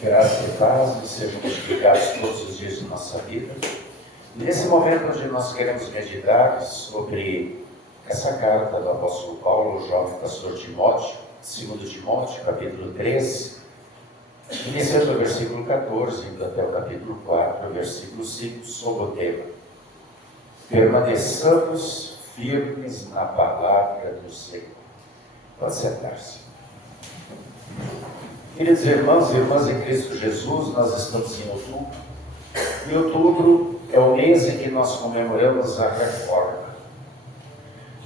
Graça e paz nos sejam multiplicados todos os dias de nossa vida. Nesse momento onde nós queremos meditar sobre essa carta do apóstolo Paulo, ao jovem pastor Timóteo, 2 Timóteo, capítulo 13, iniciando do versículo 14, indo até o capítulo 4, versículo 5, sob o tema: permaneçamos firmes na palavra do Senhor. Pode sentar-se. Queridos irmãos e irmãs em Cristo Jesus, nós estamos em outubro. E outubro é o mês em que nós comemoramos a Reforma.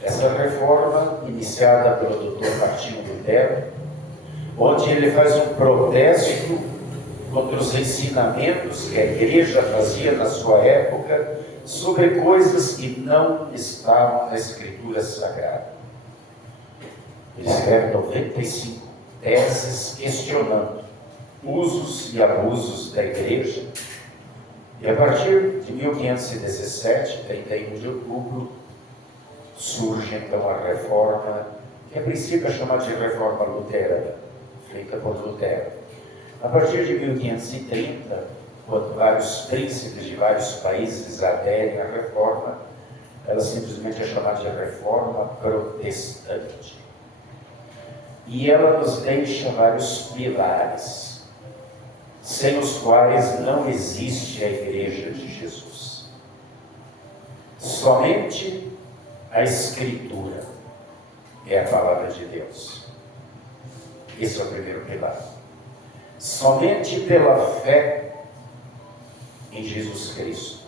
Essa reforma, iniciada pelo Dr. Martinho Lutero, onde ele faz um protesto contra os ensinamentos que a igreja fazia na sua época sobre coisas que não estavam na Escritura Sagrada. Ele escreve 95 teses questionando usos e abusos da igreja. E a partir de 1517, 31 de outubro, surge então a reforma, que a princípio é chamada de reforma luterana, feita por Lutero. A partir de 1530, quando vários príncipes de vários países aderem à reforma, ela simplesmente é chamada de reforma protestante. E ela nos deixa vários pilares, sem os quais não existe a Igreja de Jesus. Somente a Escritura é a palavra de Deus. Esse é o primeiro pilar. Somente pela fé em Jesus Cristo,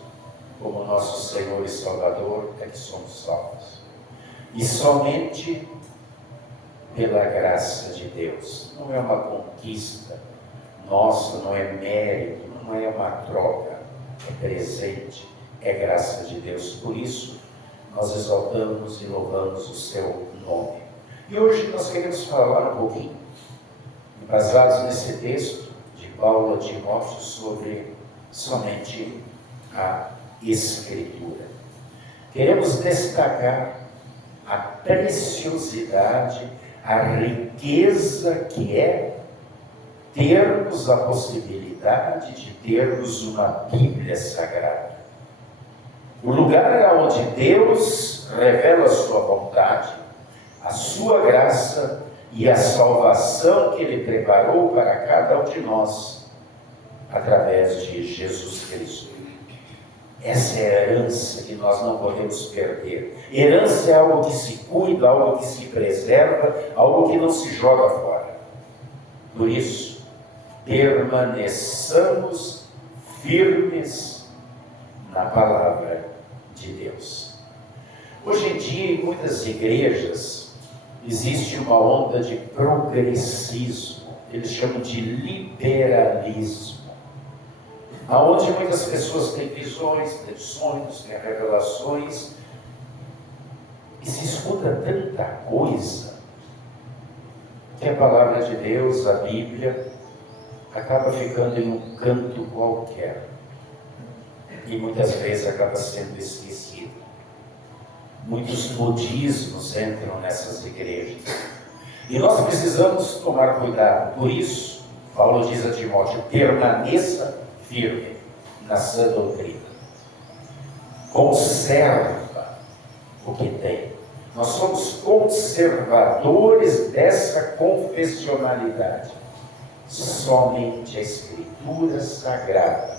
como nosso Senhor e Salvador, é que somos salvos. E somente pela graça de Deus. Não é uma conquista nossa, não é mérito, não é uma troca, é presente, é graça de Deus. Por isso, nós exaltamos e louvamos o seu nome. E hoje nós queremos falar um pouquinho, baseados nesse texto de Paulo a Timóteo, sobre somente a Escritura. Queremos destacar a preciosidade, a riqueza que é termos a possibilidade de termos uma Bíblia Sagrada. O lugar onde Deus revela a sua vontade, a sua graça e a salvação que Ele preparou para cada um de nós, através de Jesus Cristo. Essa é a herança que nós não podemos perder. Herança é algo que se cuida, algo que se preserva, algo que não se joga fora. Por isso, permaneçamos firmes na palavra de Deus. Hoje em dia, em muitas igrejas, existe uma onda de progressismo. Eles chamam de liberalismo, aonde muitas pessoas têm visões, têm sonhos, têm revelações, e se escuta tanta coisa, que a palavra de Deus, a Bíblia, acaba ficando em um canto qualquer, e muitas vezes acaba sendo esquecida. Muitos modismos entram nessas igrejas, e nós precisamos tomar cuidado. Por isso, Paulo diz a Timóteo: permaneça firme na sã doutrina. Conserva o que tem. Nós somos conservadores dessa confessionalidade. Somente a Escritura Sagrada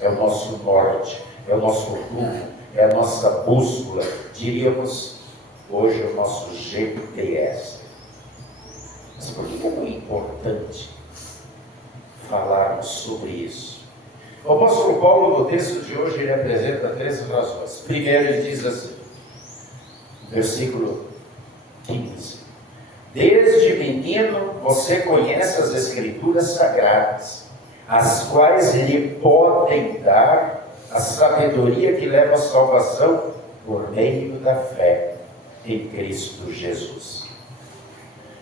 é o nosso norte, é o nosso rumo, é a nossa bússola, diríamos hoje o nosso GPS. Mas por que é muito importante falarmos sobre isso? O apóstolo Paulo, no texto de hoje, ele apresenta 3 razões. Primeiro, ele diz assim, versículo 15: desde menino você conhece as Escrituras Sagradas, as quais lhe podem dar a sabedoria que leva à salvação por meio da fé em Cristo Jesus.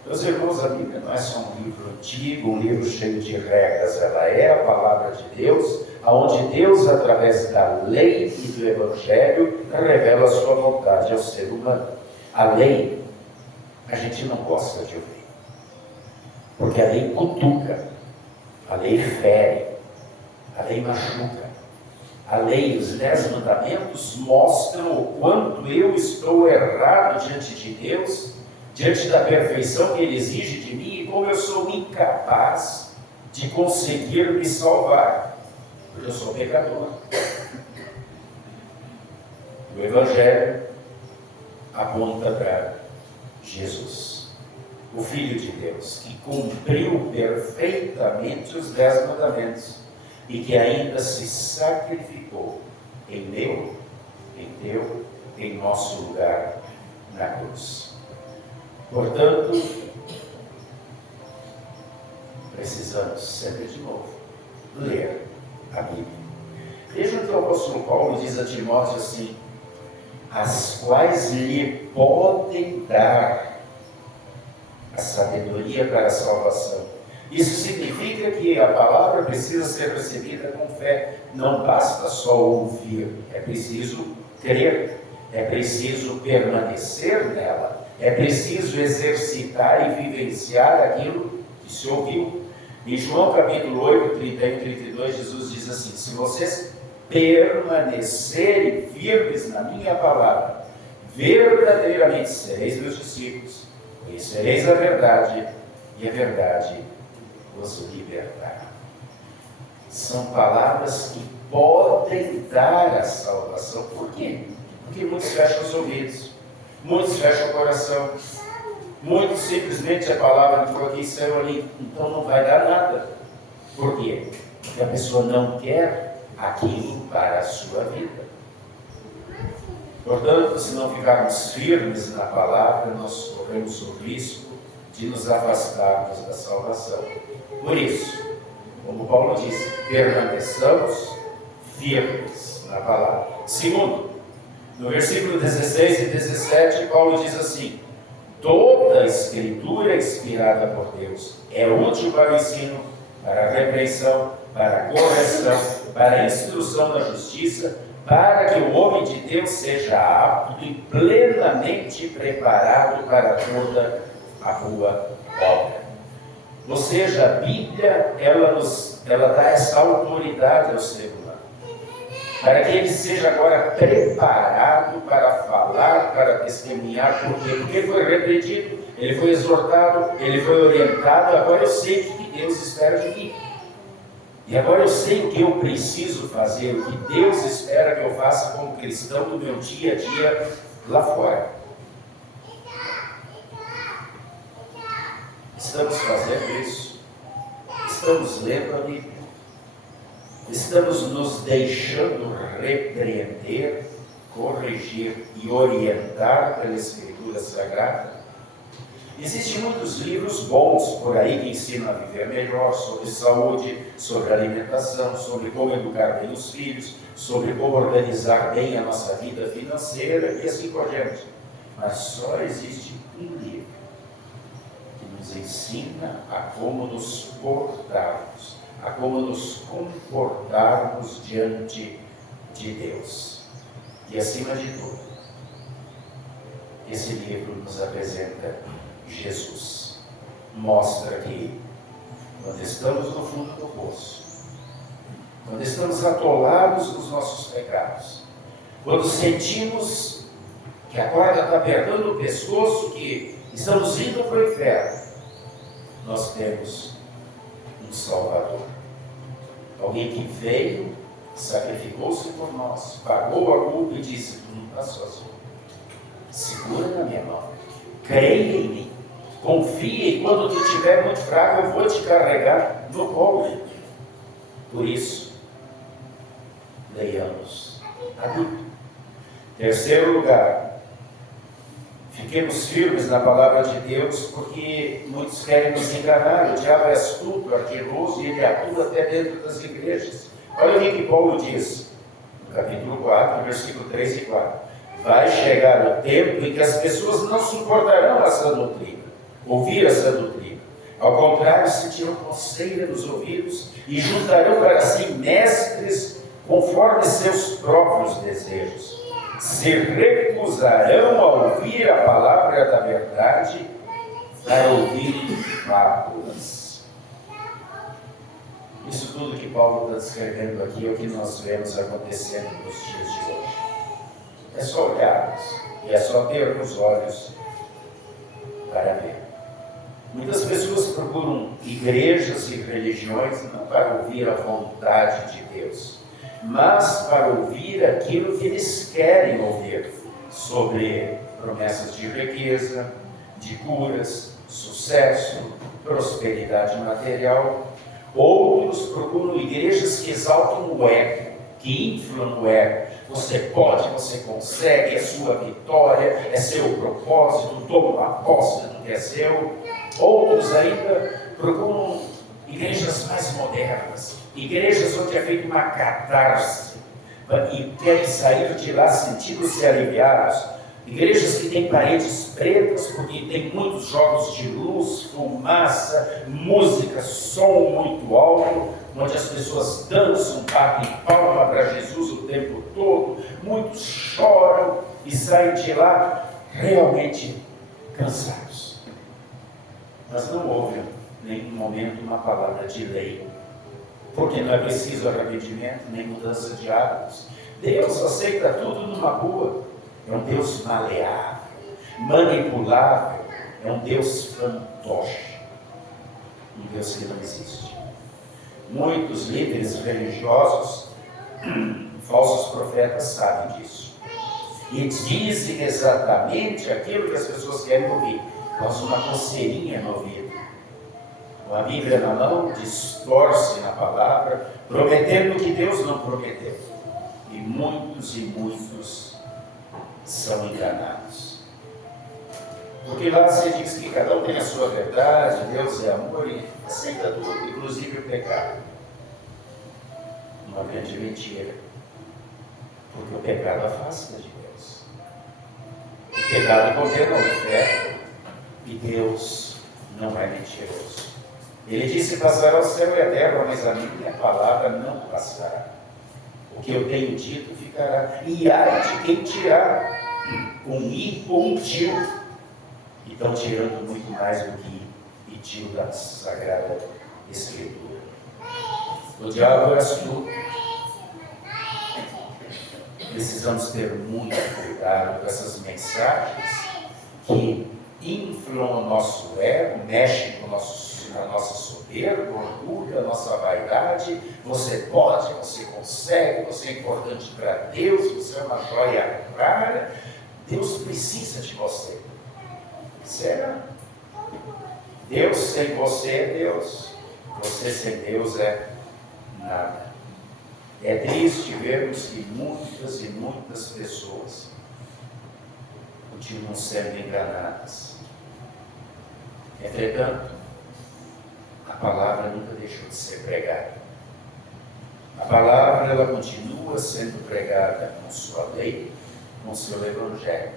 Meus irmãos, a Bíblia não é só um livro antigo, um livro cheio de regras. Ela é a palavra de Deus, onde Deus, através da lei e do Evangelho, revela a sua vontade ao ser humano. A lei, a gente não gosta de ouvir, porque a lei cutuca, A lei fere, a lei machuca. A lei, os 10 mandamentos mostram o quanto eu estou errado diante de Deus, diante da perfeição que Ele exige de mim e como eu sou incapaz de conseguir me salvar, porque eu sou pecador. O Evangelho aponta para Jesus, o Filho de Deus, que cumpriu perfeitamente os 10 mandamentos e que ainda se sacrificou em meu, em teu, em nosso lugar na cruz. Portanto, precisamos sempre de novo ler a Bíblia. Veja que o apóstolo Paulo diz a Timóteo assim: as quais lhe podem dar a sabedoria para a salvação. Isso significa que a palavra precisa ser recebida com fé. Não basta só ouvir, é preciso crer, é preciso permanecer nela, é preciso exercitar e vivenciar aquilo que se ouviu. Em João capítulo 8, 31 e 32, Jesus diz assim: se vocês permanecerem firmes na minha palavra, verdadeiramente sereis meus discípulos, conhecereis a verdade, e a verdade vos libertará. São palavras que podem dar a salvação. Por quê? Porque muitos fecham os ouvidos, muitos fecham o coração, muitos simplesmente a palavra entrou aqui e saiu ali, então não vai dar nada. Por quê? Porque a pessoa não quer aquilo para a sua vida. Portanto, se não ficarmos firmes na palavra, nós corremos o risco de nos afastarmos da salvação. Por isso, como Paulo disse, permaneçamos firmes na palavra. Segundo, no versículo 16 e 17, Paulo diz assim: toda a Escritura é inspirada por Deus, é útil para o ensino, para a repreensão, para a correção, para a instrução na justiça, para que o homem de Deus seja apto e plenamente preparado para toda a boa obra. Ou seja, a Bíblia, ela dá essa autoridade ao ser humano, para que ele seja agora preparado para falar, para testemunhar. Por quê? Porque ele foi repreendido, ele foi exortado, ele foi orientado. Agora eu sei o que Deus espera de mim. E agora eu sei o que eu preciso fazer, o que Deus espera que eu faça como cristão no meu dia a dia lá fora. Estamos fazendo isso? Estamos lendo a Bíblia? Estamos nos deixando repreender, corrigir e orientar pela Escritura Sagrada? Existem muitos livros bons por aí que ensinam a viver melhor, sobre saúde, sobre alimentação, sobre como educar bem os filhos, sobre como organizar bem a nossa vida financeira e assim por diante. Mas só existe um livro que nos ensina a como nos portarmos, a como nos comportarmos diante de Deus. E acima de tudo, esse livro nos apresenta Jesus. Mostra que quando estamos no fundo do poço, quando estamos atolados nos nossos pecados, quando sentimos que a corda está apertando o pescoço, que estamos indo para o inferno, nós temos um Salvador. Alguém que veio, sacrificou-se por nós, pagou a culpa e disse: tu não está sozinho. Segura na minha mão, creia em mim, confia, e quando tu estiver muito fraco, eu vou te carregar no colo. Por isso, leiamos a Bíblia. Terceiro lugar, fiquemos firmes na palavra de Deus, porque muitos querem nos enganar. O diabo é astuto, ardiloso, e ele atua até dentro das igrejas. Olha o que Paulo diz, no capítulo 4, versículo 3 e 4. Vai chegar o tempo em que as pessoas não suportarão essa doutrina, ouvir essa doutrina. Ao contrário, sentirão coceira nos ouvidos e juntarão para si mestres conforme seus próprios desejos. Se recusarão a ouvir a palavra da verdade para ouvir fábulas. Isso tudo que Paulo está descrevendo aqui é o que nós vemos acontecendo nos dias de hoje. É só olharmos e é só ter os olhos para ver. Muitas pessoas procuram igrejas e religiões não para ouvir a vontade de Deus, mas para ouvir aquilo que eles querem ouvir sobre promessas de riqueza, de curas, sucesso, prosperidade material. Outros procuram igrejas que exaltam o ego, que inflam o ego. Você pode, você consegue, é sua vitória, é seu propósito, toma posse do que é seu. Outros ainda procuram igrejas mais modernas, igrejas onde é feita uma catarse e querem sair de lá sentindo-se aliviados. Igrejas que têm paredes pretas porque tem muitos jogos de luz, fumaça, música, som muito alto, onde as pessoas dançam, batem palma para Jesus o tempo todo, muitos choram e saem de lá realmente cansados. Mas não houve em nenhum momento uma palavra de lei, porque não é preciso arrependimento nem mudança de hábitos. Deus aceita tudo numa boa. É um Deus maleável, manipulável, é um Deus fantoche, um Deus que não existe. Muitos líderes religiosos, falsos profetas, sabem disso e dizem exatamente aquilo que as pessoas querem ouvir. Causa uma coceirinha no ouvido, com a Bíblia na mão, distorce na palavra, prometendo o que Deus não prometeu. E muitos são enganados. Porque lá você diz que cada um tem a sua verdade, Deus é amor e aceita tudo, inclusive o pecado. Uma grande mentira. Porque o pecado afasta de Deus. O pecado condena o inferno. E Deus não é mentiroso. Ele disse: passará o céu e a terra, mas a minha palavra não passará. O que eu tenho dito ficará. E ai de quem tirar um i ou um tio. E estão tirando muito mais do que i e tio da Sagrada Escritura. O diabo é astuto. Precisamos ter muito cuidado com essas mensagens que inflam o nosso ego, mexem com a nossa soberba, orgulho, a nossa vaidade. Você pode, você consegue, você é importante para Deus, você é uma joia rara. Deus precisa de você. Será? Deus sem você é Deus. Você sem Deus é nada. É triste vermos que muitas e muitas pessoas continuam sendo enganadas. Entretanto, a palavra nunca deixou de ser pregada. A palavra, ela continua sendo pregada com sua lei, com seu evangelho,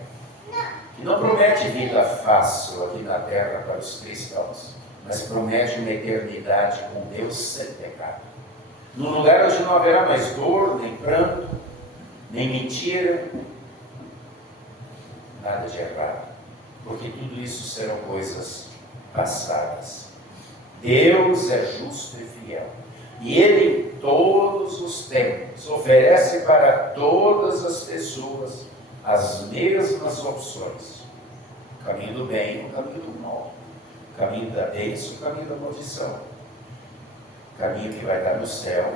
que não promete vida fácil aqui na terra para os cristãos, mas promete uma eternidade com Deus sem pecado. Num lugar onde não haverá mais dor, nem pranto, nem mentira, nada de errado, porque tudo isso serão coisas passadas. Deus é justo e fiel, e Ele em todos os tempos oferece para todas as pessoas as mesmas opções: o caminho do bem e o caminho do mal, o caminho da bênção e o caminho da maldição, o caminho que vai dar no céu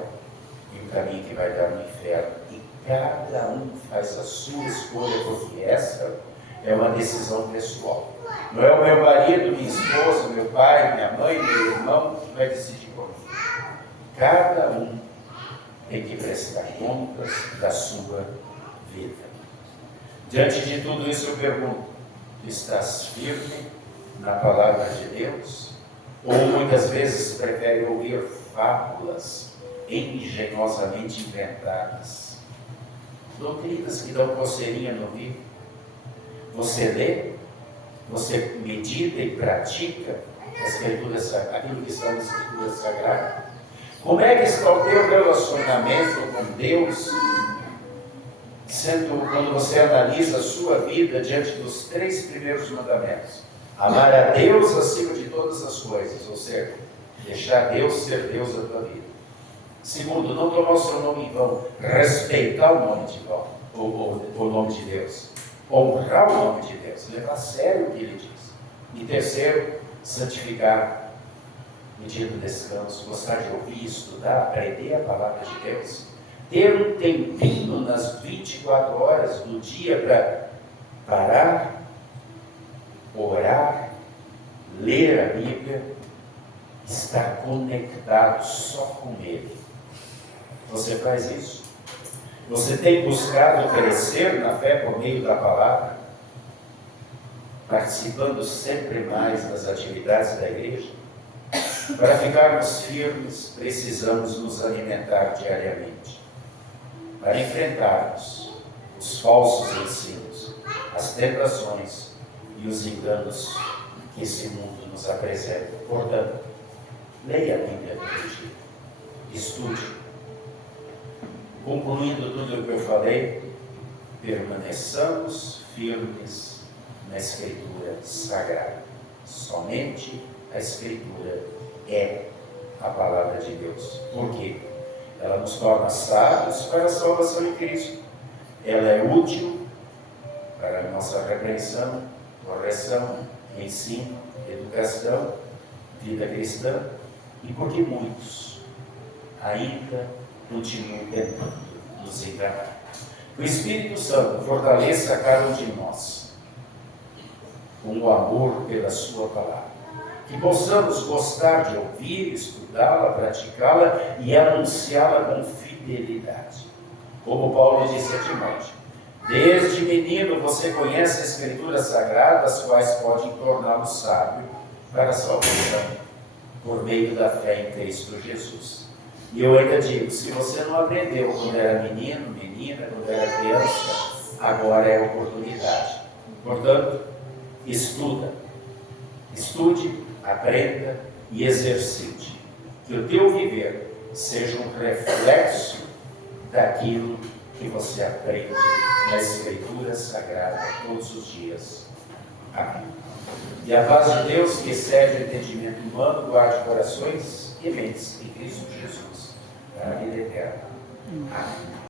e o caminho que vai dar no inferno. E cada um faz a sua escolha, porque essa é uma decisão pessoal. Não é o meu marido, minha esposa, meu pai, minha mãe, meu irmão que vai decidir por mim. Cada um tem que prestar contas da sua vida. Diante de tudo isso eu pergunto: estás firme na palavra de Deus? Ou muitas vezes prefere ouvir fábulas engenhosamente inventadas, doutrinas que dão coceirinha no ouvido? Você lê, você medita e pratica aquilo que está na Escritura Sagrada? Como é que está o teu relacionamento com Deus, quando você analisa a sua vida diante dos 3 primeiros mandamentos? Amar a Deus acima de todas as coisas, ou seja, deixar Deus ser Deus da tua vida. Segundo, não tomar o seu nome em vão, respeitar o nome de vão, o nome de Deus, honrar o nome de Deus, levar a sério o que ele diz. E terceiro, santificar, medindo descanso, gostar de ouvir, estudar, aprender a palavra de Deus, ter um tempinho nas 24 horas do dia para parar, orar, ler a Bíblia, estar conectado só com Ele. Você faz isso? Você tem buscado crescer na fé por meio da palavra? Participando sempre mais das atividades da igreja? Para ficarmos firmes, precisamos nos alimentar diariamente. Para enfrentarmos os falsos ensinos, as tentações e os enganos que esse mundo nos apresenta. Portanto, leia a Bíblia todo dia. Estude. Concluindo tudo o que eu falei, permaneçamos firmes na Escritura Sagrada. Somente a Escritura é a palavra de Deus. Por quê? Ela nos torna sábios para a salvação em Cristo. Ela é útil para a nossa repreensão, correção, ensino, educação, vida cristã, e porque muitos ainda continuam tentando nos enganar. Que o Espírito Santo fortaleça cada um de nós com o amor pela sua palavra. Que possamos gostar de ouvir, estudá-la, praticá-la e anunciá-la com fidelidade. Como Paulo disse a Timóteo: desde menino você conhece as Escrituras Sagradas, as quais podem torná-lo sábio para a salvação, por meio da fé em Cristo Jesus. E eu ainda digo, se você não aprendeu quando era menino, menina, quando era criança, agora é a oportunidade. Portanto, estude, aprenda e exercite. Que o teu viver seja um reflexo daquilo que você aprende na Escritura Sagrada todos os dias. Amém. E a paz de Deus, que excede o entendimento humano, guarde corações e mentes em Cristo Jesus, para a vida eterna. Amém.